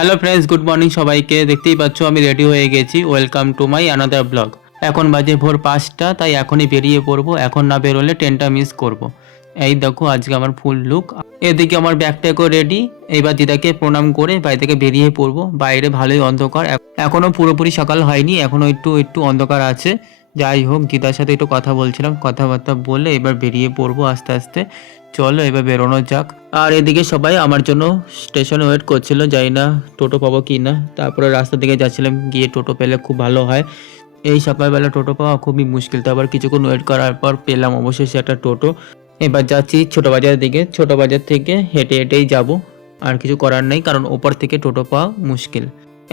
Hello friends, good morning সবাইকে। দেখতেই পাচ্ছ আমি রেডি হয়ে গেছি। Welcome to my another blog. এখন বাজে ভোর 5টা, তাই এখনই বেরিয়ে পড়বো। এখন না বেরোলে ট্রেনটা মিস করব। এই দেখো আজকে আমার ফুল লুক। এদিকে আমার ব্যাগটাকেও রেডি। এবার দিদাকে প্রণাম করে বাড়ি থেকে বেরিয়ে পড়বো। বাইরে ভালোই অন্ধকার, এখনো পুরোপুরি সকাল হয়নি, এখনো একটু একটু অন্ধকার আছে। যাই হোক, দিদার সাথে একটু কথা বলছিলাম, কথাবার্তা বলে এবার বেরিয়ে পড়বো আস্তে আস্তে। চলো এবার বেরোনো যাক। আর এদিকে সবাই আমার জন্য স্টেশনে ওয়েট করছিল, জানি না টোটো পাবো কি না। তারপরে রাস্তার দিকে যাচ্ছিলাম, গিয়ে টোটো পেলে খুব ভালো হয়। এই সকালবেলা টোটো পাওয়া খুবই মুশকিল, তারপর কিছুক্ষণ ওয়েট করার পর পেলাম অবশেষে একটা টোটো। এবার যাচ্ছি ছোটো বাজারের দিকে। ছোটো বাজার থেকে হেঁটে হেঁটেই যাব, আর কিছু করার নেই, কারণ ওপার থেকে টোটো পাওয়া মুশকিল।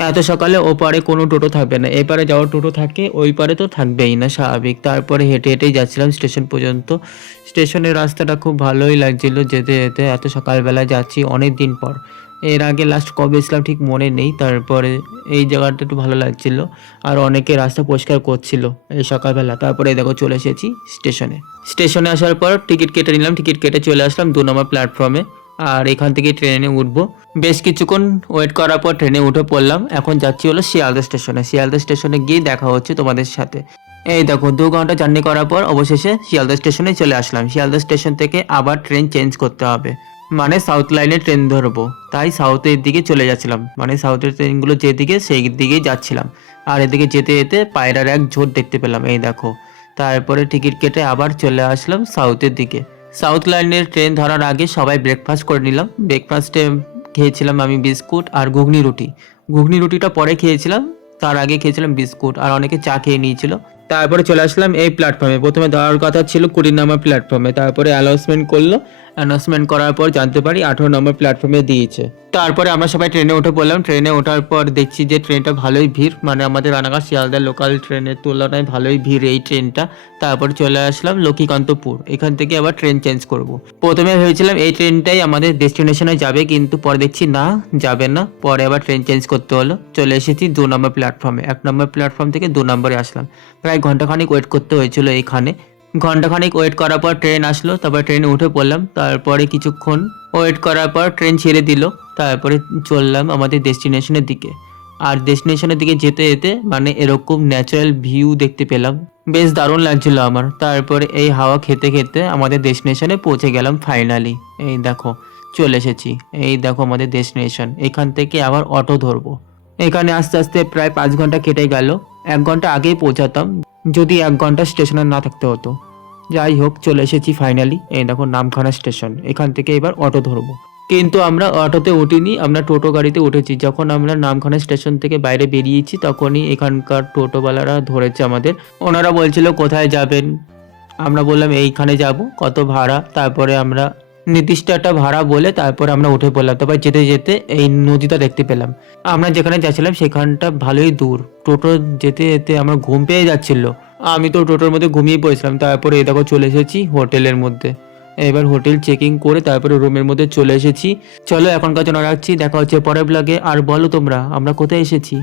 এত সকালে ওপারে কোনো টোটো থাকবে না, এপারে যাওয়ার টোটো থাকে, ওই পারে তো থাকবেই না, স্বাভাবিক। তারপরে হেঁটে হেঁটেই যাচ্ছিলাম স্টেশন পর্যন্ত। স্টেশনের রাস্তাটা খুব ভালোই লাগছিল যেতে যেতে। এত সকালবেলায় যাচ্ছি অনেক দিন পর। এর আগে লাস্ট কবে ছিলাম ঠিক মনে নেই। তারপরে এই জায়গাটা একটু ভালো লাগছিল, আর অনেকে রাস্তা পরিষ্কার করছিল এই সকালবেলা। তারপরে দেখো চলে এসেছি স্টেশনে। স্টেশনে আসার পর টিকিট কেটে নিলাম, টিকিট কেটে চলে আসলাম 2 নম্বর প্ল্যাটফর্মে। আর এখান থেকে ট্রেনে উঠবো। বেশ কিছুক্ষণ ওয়েট করার পর ট্রেনে উঠে পড়লাম। এখন যাচ্ছি হলো শিয়ালদা স্টেশনে। শিয়ালদা স্টেশনে গিয়ে দেখা হচ্ছে তোমাদের সাথে। এই দেখো 2 ঘন্টা জার্নি করার পর অবশেষে শিয়ালদা স্টেশনে চলে আসলাম। শিয়ালদা স্টেশন থেকে আবার ট্রেন চেঞ্জ করতে হবে, মানে সাউথ লাইনে ট্রেন ধরবো। তাই সাউথের দিকে চলে যাচ্ছিলাম, মানে সাউথের ট্রেনগুলো যেদিকে সেই দিকেই যাচ্ছিলাম। আর এদিকে যেতে যেতে পায়রার এক ঝোট দেখতে পেলাম, এই দেখো। তারপরে টিকিট কেটে আবার চলে আসলাম সাউথের দিকে। সাউথ লাইনের ট্রেন ধরার আগে সবাই ব্রেকফাস্ট করে নিলাম। ব্রেকফাস্টে খেয়েছিলাম আমি বিস্কুট আর ঘুগনি রুটি। ঘুগনি রুটিটা পরে খেয়েছিলাম, তার আগে খেয়েছিলাম বিস্কুট, আর অনেকে চা খেয়ে নিয়েছিল। তারপরে চলে আসলাম এই প্ল্যাটফর্মে। প্রথমে দেওয়ার কথা ছিল 20 নম্বর প্ল্যাটফর্মে, তারপরে অ্যানাউন্সমেন্ট করলো। অ্যানাউন্সমেন্ট করার পর জানতে পারি 18 নম্বর প্ল্যাটফর্মে দিয়েছে। তারপরে আমরা সবাই ট্রেনে উঠে পড়লাম। ট্রেনে ওঠার পর দেখছি যে ট্রেনটা ভালোই ভিড়, মানে আমাদের রানাঘাট শিয়ালদা লোকাল ট্রেনের তুলনায় ভালোই ভিড় এই ট্রেনটা। তারপর চলে আসলাম লক্ষ্মীকান্তপুর। এখান থেকে আবার ট্রেন চেঞ্জ করব। প্রথমে ভেবেছিলাম এই ট্রেনটাই আমাদের ডেস্টিনেশনে যাবে, কিন্তু পরে দেখছি না, যাবে না। পরে আবার ট্রেন চেঞ্জ করতে হলো। চলে এসেছি 2 নম্বর প্ল্যাটফর্মে। 1 নম্বর প্ল্যাটফর্ম থেকে 2 নম্বরে আসলাম। প্রায় ঘন্টাখানিক ওয়েট করতে হয়েছিল এখানে। ঘন্টাখানিক ওয়েট করার পর ট্রেন আসলো, তারপর ট্রেনে উঠে পড়লাম। তারপরে কিছুক্ষণ ওয়েট করার পর ট্রেন ছেড়ে দিল। তারপরে চললাম আমাদের ডেস্টিনেশনের দিকে। আর ডেস্টিনেশনের দিকে যেতে যেতে মানে এরকম ন্যাচারাল ভিউ দেখতে পেলাম, বেশ দারুণ লাগছিল আমার। তারপরে এই হাওয়া খেতে খেতে আমাদের ডেস্টিনেশনে পৌঁছে গেলাম ফাইনালি। এই দেখো চলে এসেছি। এই দেখো আমাদের ডেস্টিনেশন। এখান থেকে আবার অটো ধরবো। এখানে আস্তে আস্তে প্রায় 5 ঘন্টা কেটে গেল। 1 ঘন্টা আগেই পৌঁছাতাম যদি 1 ঘন্টা স্টেশনে না থাকতে হতো। যাই হোক, চলে এসেছি ফাইনালি। এই দেখো নামখানা স্টেশন। এখান থেকে এবার অটো ধরবো। কিন্তু আমরা অটোতে উঠিনি, আমরা টোটো গাড়িতে উঠেছি। যখন আমরা নামখানা স্টেশন থেকে বাইরে বেরিয়েছি তখনই এখানকার টোটোওয়ালারা ধরেছে আমাদের। ওনারা বলছিল কোথায় যাবেন। আমরা বললাম এইখানে যাব, কত ভাড়া। তারপরে আমরা নির্দিষ্ট একটা ভাড়া বলে তারপরে আমরা উঠে পড়লাম। তারপর যেতে যেতে এই নদীটা দেখতে পেলাম। আমরা যেখানে যাচ্ছিলাম সেখানটা ভালোই দূর। টোটো যেতে যেতে আমার ঘুম পেয়ে যাচ্ছিল, আমি তো টোটোর মধ্যে ঘুমিয়ে পড়েছিলাম। তারপরে এই দেখো চলে এসেছি হোটেলের মধ্যে। এবার হোটেল চেকিং করে তারপরে রুমের মধ্যে চলে এসেছি। চলো এখনকার জন্য রাখছি, দেখা হচ্ছে পরের ব্লগে। আর বলো তোমরা আমরা কোথায় এসেছি।